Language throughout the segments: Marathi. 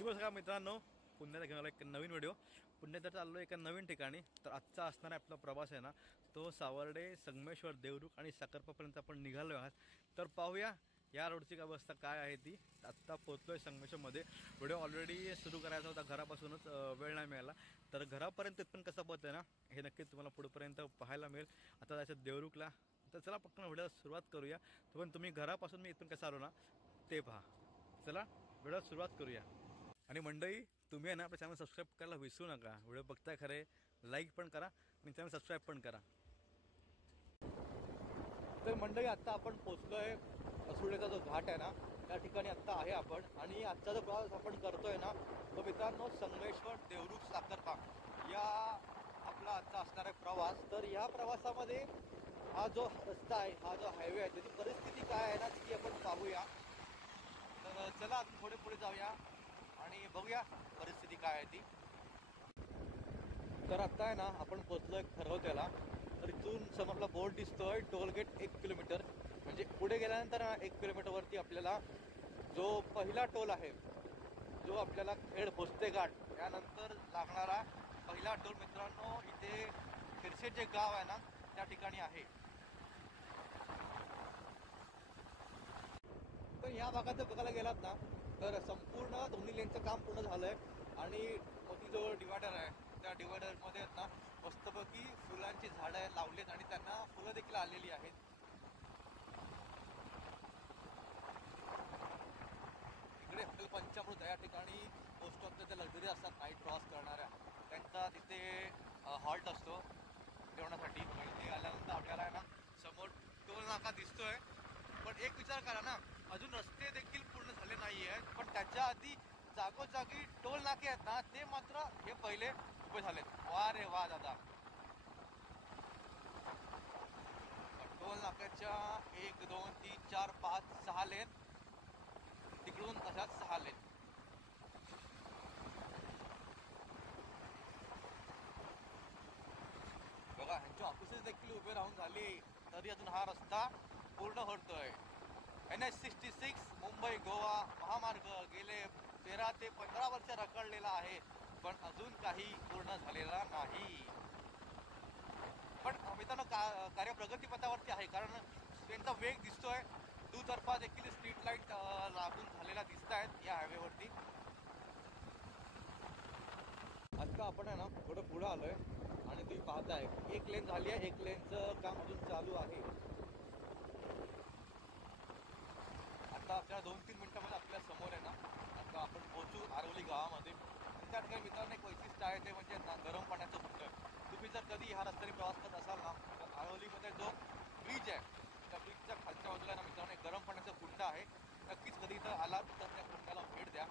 शुभ सकाळ मित्रांनो, पुण्याला घेऊन आलो एक नवीन व्हिडिओ. पुण्यात चाललो एका नवीन ठिकाणी. तर आजचा असणारा आपला प्रवास आहे ना, तो सावर्डे, संगमेश्वर, देवरुख आणि साखरपापर्यंत आपण निघालो आहात. तर पाहूया या रोडची अवस्था काय आहे ती. आत्ता पोहोचलो आहे संगमेश्वरमध्ये. व्हिडिओ ऑलरेडी सुरू करायचा होता घरापासूनच, वेळ नाही मिळाला. तर घरापर्यंत पण कसं पोहोचतं आहे ना, हे नक्कीच तुम्हाला पुढेपर्यंत पाहायला मिळेल. आता जायचं देवरुखला. तर चला पटकन व्हिडिओ सुरुवात करूया. तो पण तुम्ही घरापासून मी इथून कसं आलो ना ते पहा. चला व्हिडिओ सुरुवात करूया. आणि मंडळी, तुम्ही आहे ना आपल्या चॅनल सबस्क्राईब करायला विसरू नका. व्हिडिओ बघताय खरे, लाईक पण करा आणि चॅनल सबस्क्राईब पण करा. तर मंडळी, आत्ता आपण पोचलो आहे असुर्डेचा जो घाट आहे ना, त्या ठिकाणी आत्ता आहे आपण. आणि आजचा जो प्रवास आपण करतोय ना, तो मित्रांनो संगमेश्वर, देवरुख, साखरपाक या आपला आजचा असणार आहे प्रवास. तर या प्रवासामध्ये हा जो रस्ता आहे, हा जो हायवे आहे, त्याची परिस्थिती काय आहे ना ती आपण पाहूया. तर चला थोडे पुढे जाऊया आणि बघूया परिस्थिती काय आहे ती. तर आत्ता आहे ना आपण पोचलो आहे खरवत्याला. तर इथून समोरला बोर्ड दिसतोय टोलगेट 1 किलोमीटर. म्हणजे पुढे गेल्यानंतर 1 किलोमीटरवरती आपल्याला जो पहिला टोल आहे, जो आपल्याला खेड भोसते घाट त्यानंतर लागणारा पहिला टोल मित्रांनो इथे खिरशेट जे गाव आहे ना त्या ठिकाणी आहे. तर या भागात जर बघायला गेलात ना, तर संपूर्ण दोन्ही लेनचं काम पूर्ण झालं आहे. आणि मोठी जो डिवायडर आहे त्या डिवायडरमध्ये ना मस्तपैकी फुलांची झाडं लावलीत आणि त्यांना फुलं देखील आलेली आहेत. इकडे हॉटेल पंचामृत या ठिकाणी मोस्ट ऑफ ज्या लक्झरी असतात नाईट प्रवास करणाऱ्या, त्यांचा तिथे हॉल्ट असतो जेवणासाठी. आणि ते आल्यानंतर आपल्याला आहे ना समोर टोल नाका दिसतोय. पण एक विचार करा ना, अजून रस्ते देखील पूर्ण झाले नाही आहेत, पण त्याच्या आधी जागोजागी टोल नाके आहेत ना, ते मात्र हे पहिले उभे झालेत. वा रे वा दादा. टोल नाक्याच्या 1, 2, 3, 4, 5, 6 लेन, तिकडून तशाच 6 लेन. बघा, ह्यांच्या ऑफिसेस देखील उभे राहून झाली, तरी अजून हा रस्ता पूर्ण होतोय. NH66 मुंबई गोवा महामार्ग गेले 13 ते 15 वर्ष रखडलेला आहे, पण अजून काही पूर्ण झालेला नाही. पण मित्रांनो कार्य प्रगतीपथावरती आहे, कारण ट्रेनचा वेग दिसतोय. दुतर्फा देखील स्ट्रीट लाईट लागून झालेल्या दिसत आहेत या हायवेवरती. आता आपण आहे ना थोडं पुढं आलोय आणि तुम्ही पाहताय एक लेन झाली आहे, एक लेनचं काम अजून चालू आहे. आता आपल्याला 2-3 मिनिटांमध्ये आपल्या समोर आहे ना, आता आपण पोहोचू आरवली गावामध्ये. आणि त्या ठिकाणी मित्रांनो एक वैशिष्ट्य आहे, ते म्हणजे ना गरम पाण्याचं कुंड. तुम्ही जर कधी ह्या रस्त्याने प्रवास करत असाल ना, तर आरवलीमध्ये जो ब्रिज आहे त्या ब्रिजच्या खालच्या बाजूला ना मित्रांनो एक गरम पाण्याचं कुंड आहे. नक्कीच कधी इथं आलात तर त्या कुंडाला भेट द्या.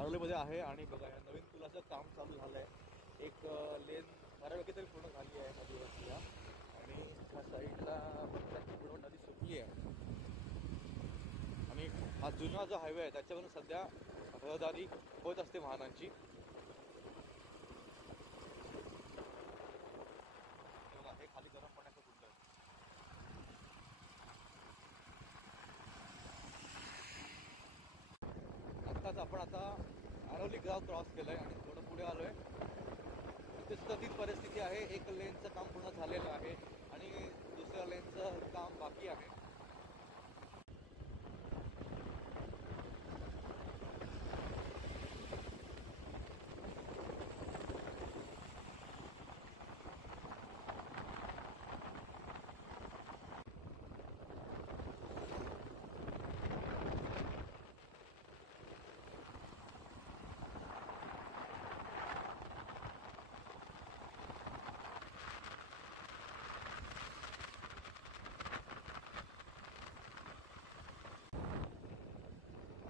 आरवलीमध्ये आहे. आणि बघा या नवीन पुलाचं काम चालू झालं आहे. एक लेन बऱ्यापैकी तरी पूर्ण झाली आहे नदीवरची. आणि ह्या साईडला त्याची पूर्ण नदी सुटली आहे. आणि हा जुना जो हायवे आहे त्याच्यावरून सध्या रहदारी होत असते वाहनांची. बघा हे खाली गरम पाण्याचं कुंड आहे. आत्ताच आपण आता आरवली गाव क्रॉस केलं आहे आणि थोडं पुढे आलो आहे. तिथे सुद्धा तीच परिस्थिती आहे. एक लेनचं काम पूर्ण झालेलं आहे आणि दुसऱ्या लेनचं काम बाकी आहे.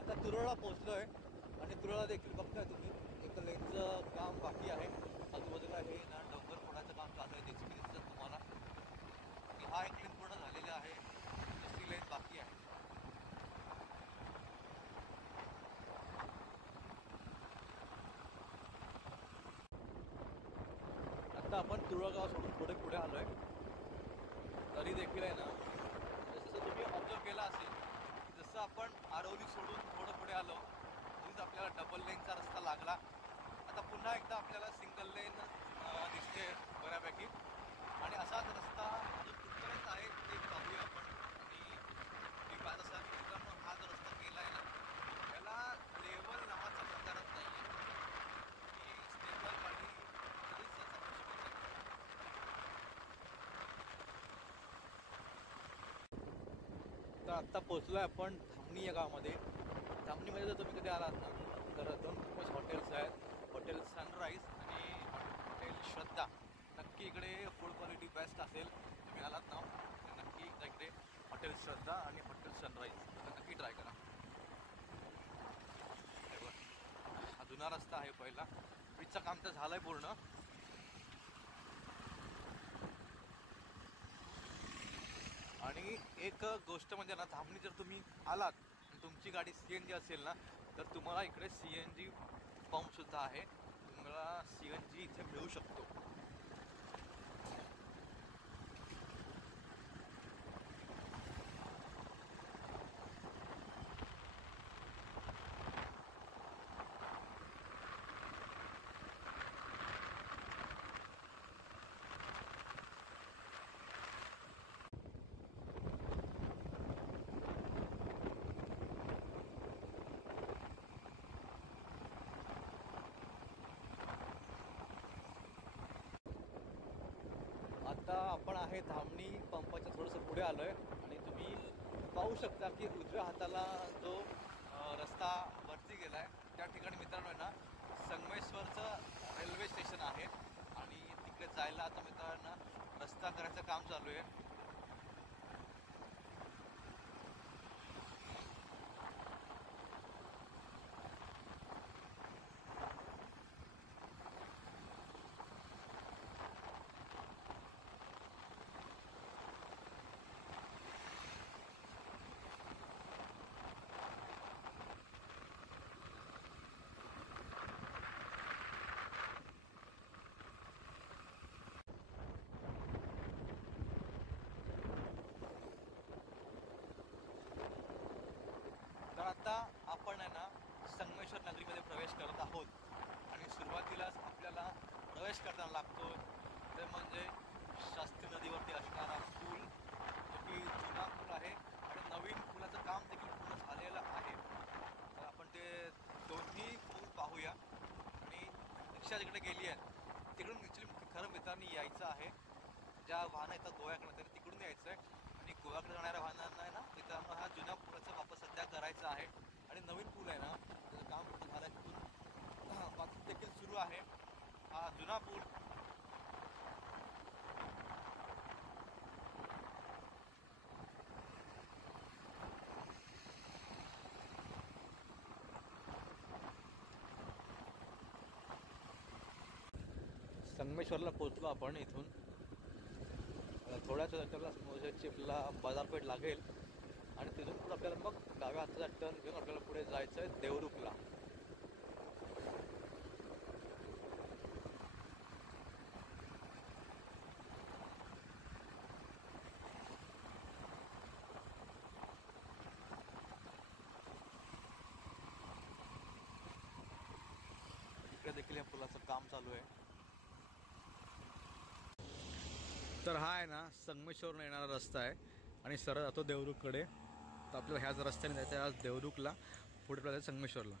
आता तुरळला पोहोचलो आहे आणि तुरळला देखील बघताय तुम्ही एक लेनचं काम बाकी आहे. आजूबाजूला हे ना डोंगर फोडायचं काम चालू आहे, देखील दिसतं तुम्हाला. आणि हा एक लेन पूर्ण झालेला आहे, दुसरी लेन बाकी आहे. आता आपण तुरळगाव सोडून थोडे पुढे आलो आहे. तरी देखील आहे ना, जसं तुम्ही ऑब्झर्व केला असेल, जसं आपण आरवली सोडून थोडं पुढे आलो पुन्हा एकदा आपल्याला सिंगल लेन दिसते बऱ्यापैकी आणि असाच रस्ता जो कुठपर्यंत आहे ते पाहूया आपण. आणि तुम्ही पाहत असाल मित्रांनो, हा जो रस्ता केला आहे ना, याला लेवल नावाचा प्रकारच नाही आहे की स्टेबल पाणी कधीच चालू शकत नाही. तर आत्ता पोचलो आहे आपण धामणी या गावामध्ये. धामणीमध्ये जर तुम्ही कधी आलात ना, तर दोन खूपच हॉटेल्स आहेत, हॉटेल सनराईज आणि हॉटेल श्रद्धा. नक्की इकडे फूड क्वालिटी बेस्ट असेल. तुम्ही आलात ना तर नक्की एकदा इकडे हॉटेल श्रद्धा आणि हॉटेल सनराईज तर नक्की ट्राय करा. हे बघ, हा जुना रस्ता आहे पहिला, ब्रिजचं काम तर झालं आहे पूर्ण. आणि एक गोष्ट म्हणजे ना, धामणी जर तुम्ही आलात आणि तुमची गाडी CNG असेल ना, तर तुम्हाला इकडे CNG पंपसुद्धा आहे. तुम्हाला CNG इथे मिळू शकतो. आता आपण आहे धामणी पंपाच्या थोडंसं पुढे आलो आहे आणि तुम्ही पाहू शकता की उजव्या हाताला जो रस्ता वरती गेला आहे त्या ठिकाणी मित्रांनो आहे ना, संगमेश्वरचं रेल्वे स्टेशन आहे. आणि तिकडे जायला आता मित्रांनो रस्ता करायचं काम चालू आहे. तर आता आपण आहे ना, संगमेश्वर नगरीमध्ये प्रवेश करत आहोत. आणि सुरुवातीलाच आपल्याला प्रवेश करताना लागतो ते म्हणजे शास्त्री नदीवरती असणारा पूल, जो की जुना पूल आहे आणि नवीन पुलाचं काम देखील पूर्ण झालेलं आहे. तर आपण ते दोन्ही पूल पाहूया. आणि रिक्षा जिकडे गेली आहे तिकडून ॲक्च्युली खरं मित्रांनी यायचं आहे. ज्या वाहनं येतात गोव्याकडनं तरी तिकडून यायचं आहे. आणि गोव्याकडे जाणाऱ्या वाहनांना आहे ना मित्रांनो, हा जुन्या पुलाचा वापर सध्या करायचा आहे. आणि नवीन पूल आहे ना, त्याचं काम पूर्ण झालं आहे, तिथून वाहतूक देखील सुरू आहे. हा जुना पूल संगमेश्वरला पोहोचलो आपण इथून. थोड्याच आपल्याला मोजेची आपल्याला बाजारपेठ लागेल आणि तिथून पुढे आपल्याला मग डाव्या हाताचा टर्न घेऊन आपल्याला पुढे जायचं आहे देवरुखला. इकडे देखील या पुलाचं काम चालू आहे. तर हा आहे ना संगमेश्वरनं येणारा रस्ता आहे आणि सरळ जातो देवरुखकडे. तर आपल्याला ह्याच रस्त्याने जायचं आहे आज देवरुखला, पुढे आपल्याला संगमेश्वरला.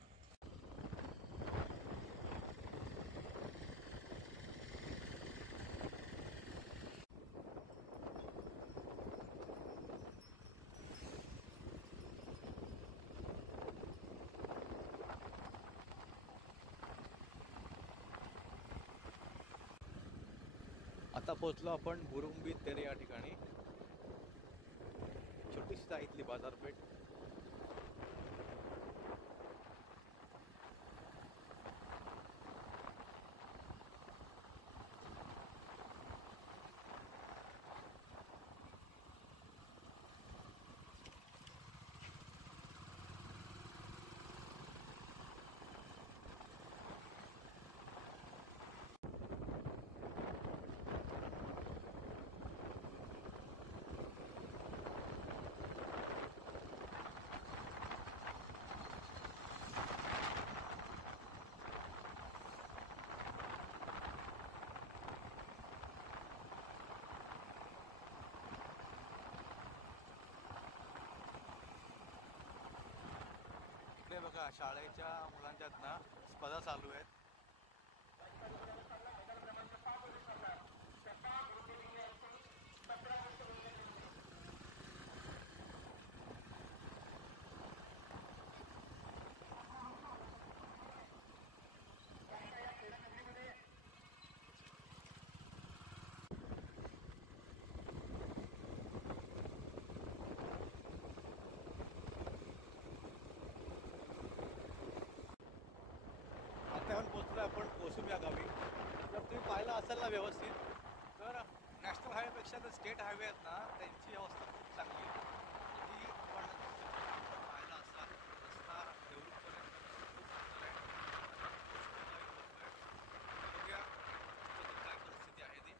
आता पोचलो आपण बुरुंबी तेरे या ठिकाणी. छोटीशी आहे इथली बाजारपेठ. बघा शाळेच्या मुलांच्यात ना स्पर्धा चालू आहेत. आता आपण पोचलो, आपण कोसुम या गावी. जर तुम्ही पाहिलं असेल ना व्यवस्थित, तर नॅशनल हायवेपेक्षा तर स्टेट हायवे आहेत ना त्यांची अवस्था खूप चांगली आहे. ती आपण पाहिला असा रस्ता देवरूखपर्यंत खूप सुंदर आहे. बघूया काय परिस्थिती आहे ती.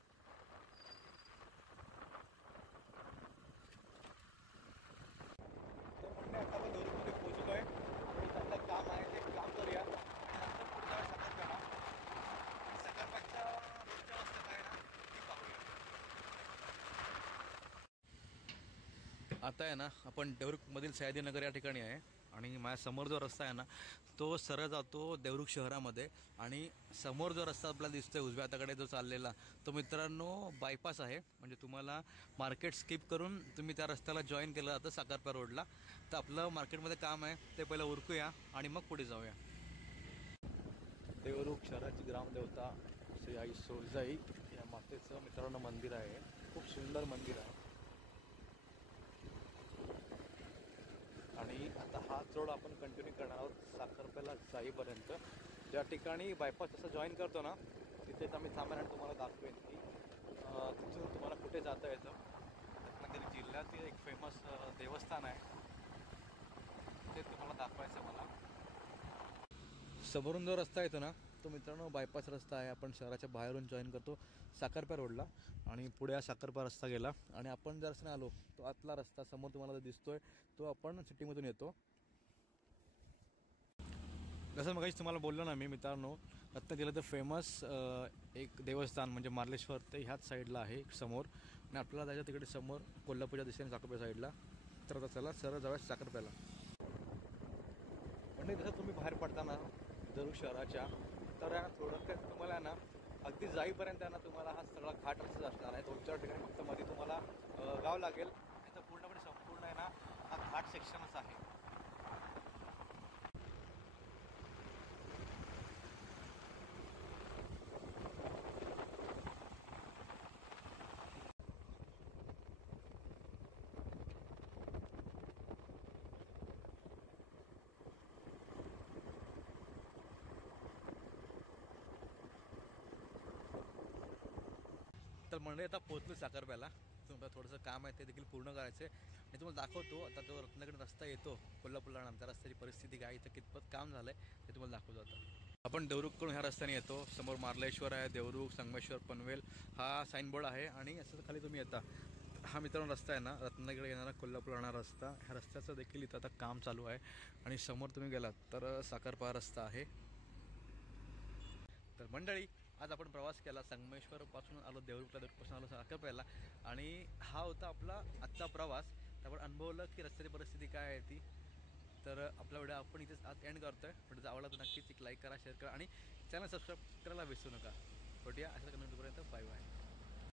तर म्हणजे आता आपण देवरूखमध्ये पोहोचलो आहे. थोडं चांगलं काम आहे, ते काम करूया आणि नंतर पुढे जाऊया साखरपेला. सकाळच्या रोजच्या अवस्था काय ना ती पाहूया. आता आहे ना आपण देवरुखमधील सयाजीनगर या ठिकाणी आहे आणि माझ्यासमोर जो रस्ता आहे ना तो सरळ जातो देवरुख शहरामध्ये. आणि समोर जो रस्ता आपल्याला दिसतोय उजव्या हाताकडे जो चाललेला, तो मित्रांनो बायपास आहे. म्हणजे तुम्हाला मार्केट स्किप करून तुम्ही त्या रस्त्याला जॉईन केलं जातं साखरपा रोडला. तर आपलं मार्केटमध्ये काम आहे ते पहिलं उरकूया आणि मग पुढे जाऊया. देवरुख शहराची ग्रामदेवता श्री आई सोरजाई या मातेचं मित्रांनो मंदिर आहे. खूप सुंदर मंदिर आहे. आणि आता हाच रोड आपण कंटिन्यू करणार आहोत साखरपेला जाईपर्यंत. ज्या ठिकाणी बायपास असं जॉईन करतो ना तिथेच आम्ही थांबेन आणि तुम्हाला दाखवेन की तिथून तुम्हाला कुठे जाता येतं. रत्नागिरी जिल्ह्यातील एक फेमस देवस्थान आहे, ते तुम्हाला दाखवायचं मला. समोरून जो रस्ता येतो ना तो मित्रांनो बायपास रस्ता आहे. आपण शहराच्या बाहेरून जॉईन करतो साखरपा रोडला आणि पुढे हा साखरपा रस्ता गेला आणि आपण जर आलो तो आतला रस्ता समोर तुम्हाला जो दिसतोय तो आपण सिटीमधून येतो. जसं मगाशी तुम्हाला बोललो ना मी मित्रांनो, रत्नागिरीचं फेमस एक देवस्थान म्हणजे मार्लेश्वर ते ह्याच साईडला आहे समोर. आणि आपल्याला जायचं तिकडे समोर कोल्हापूरच्या दिशेने साखरपा साईडला. तर आता चला सरळ जाऊया साखरप्याला. म्हणजे जसं तुम्ही बाहेर पडताना देवरुख शहराच्या, तर थोडं काय तुम्हाला ना अगदी जाईपर्यंत ना तुम्हाला हा सगळा घाट रस्ता असणार आहे. 2-4 ठिकाणी फक्त मध्ये तुम्हाला गाव लागेल. नाही तर पूर्णपणे संपूर्ण आहे ना हा घाट सेक्शनच आहे. तर म्हणजे आता पोहोचलो साखरप्याला. तुम्हाला थोडंसं काम आहे ते देखील पूर्ण करायचं आहे आणि तुम्हाला दाखवतो आता जो रत्नागिरी रस्ता येतो कोल्हापूरला आमच्या रस्त्याची परिस्थिती काय, इथं कितपत काम झालं आहे ते तुम्हाला दाखवतो. आता आपण देवरुखकडून ह्या रस्त्याने येतो. समोर मार्लेश्वर आहे, देवरुख, संगमेश्वर, पनवेल हा साईनबोर्ड आहे. आणि असं खाली तुम्ही येता, हा मित्रांनो रस्ता आहे ना रत्नागिरी येणारा कोल्हापूर येणारा रस्ता. ह्या रस्त्याचं देखील इथं आता काम चालू आहे. आणि समोर तुम्ही गेलात तर साखरपा रस्ता आहे. तर मंडळी आज आपण प्रवास केला संगमेश्वरपासून आलो देवरुखला, देवरुखपासून आलो साखरप्याला. आणि हा होता आपला आजचा प्रवास. तर आपण अनुभवलं की रस्त्याची परिस्थिती काय आहे ती. तर आपला व्हिडिओ आपण इथेच आज एंड करतो आहे. व्हिडिओ आवडला तर नक्कीच एक लाईक करा, शेअर करा आणि चॅनल सबस्क्राईब करायला विसरू नका. भेटूया अशा कमेंटपर्यंत. Bye bye.